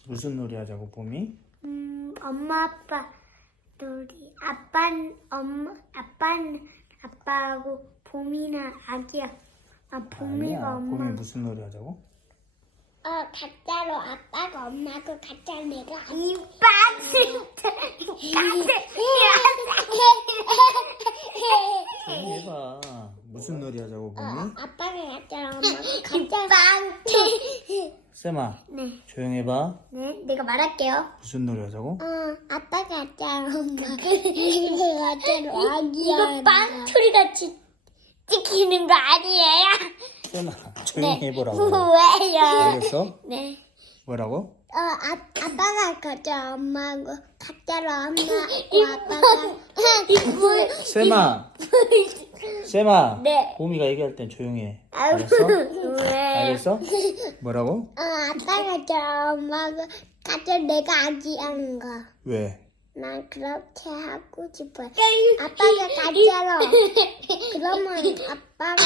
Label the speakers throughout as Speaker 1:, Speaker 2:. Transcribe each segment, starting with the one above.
Speaker 1: 무슨 놀이 하자고, 봄이?
Speaker 2: 엄마 아빠 놀이. 아빠는 아빠하고 봄이는 아기야. 봄이가
Speaker 1: 아니야, 봄이
Speaker 2: 엄마.
Speaker 1: 무슨 놀이 하자고?
Speaker 2: 가짜로 아빠가 엄마고 가짜 내가 이빠 진짜
Speaker 1: 조용히 해봐. 무슨 놀이 하자고, 봄이?
Speaker 2: 아빠가 가짜로 엄마가 가짜
Speaker 1: 쌤아,
Speaker 2: 네.
Speaker 1: 조용히 해봐.
Speaker 2: 네, 내가 말할게요.
Speaker 1: 무슨 놀이 하자고?
Speaker 2: 아빠가 가짜로 엄마가 가짜로 아기야. 이거 빵투리 같이 찍히는 거 아니에요?
Speaker 1: 쌤아, 조용히 해보라고.
Speaker 2: 왜요?
Speaker 1: 알겠어?
Speaker 2: 네.
Speaker 1: 뭐라고?
Speaker 2: 아빠가 가짜 엄마고 가짜로 엄마고 아빠가
Speaker 1: 쌤아,
Speaker 2: 네.
Speaker 1: 봄이가 얘기할 땐 조용히 해. 알겠어?
Speaker 2: 왜?
Speaker 1: 알겠어? 뭐라고?
Speaker 2: 아빠가 가짜 엄마고 가짜 내가 아기한 거.
Speaker 1: 왜?
Speaker 2: 난 그렇게 하고 싶어요. 아빠가 가짜로. 그러면 아빠가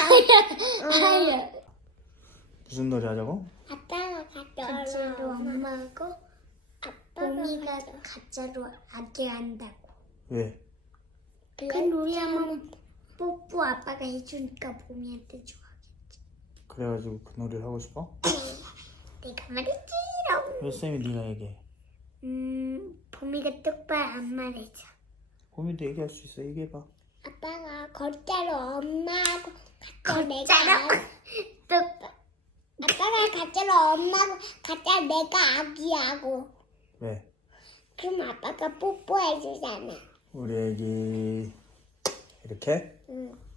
Speaker 1: 무슨 놀이 하자고?
Speaker 2: 아빠가 가짜로 엄마고 봄이가 가짜로 아기 한다고.
Speaker 1: 왜?
Speaker 2: 그 놀이하면 뽀뽀 아빠가 해주니까 봄이한테 좋아.
Speaker 1: 그래가지고 그 놀이를 하고 싶어?
Speaker 2: 내가 말했지롱.
Speaker 1: 왜 쌤이 네가 얘기해?
Speaker 2: 봄이가 똑바로 안 말해줘.
Speaker 1: 봄이도 얘기할 수 있어. 얘기해봐.
Speaker 2: 아빠가 가짜로 엄마하고 가짜로 아빠가 가짜로 엄마하고 가짜 내가 아기하고.
Speaker 1: 왜?
Speaker 2: 그럼 아빠가 뽀뽀해주잖아.
Speaker 1: 우리 애기 이렇게?
Speaker 2: 응.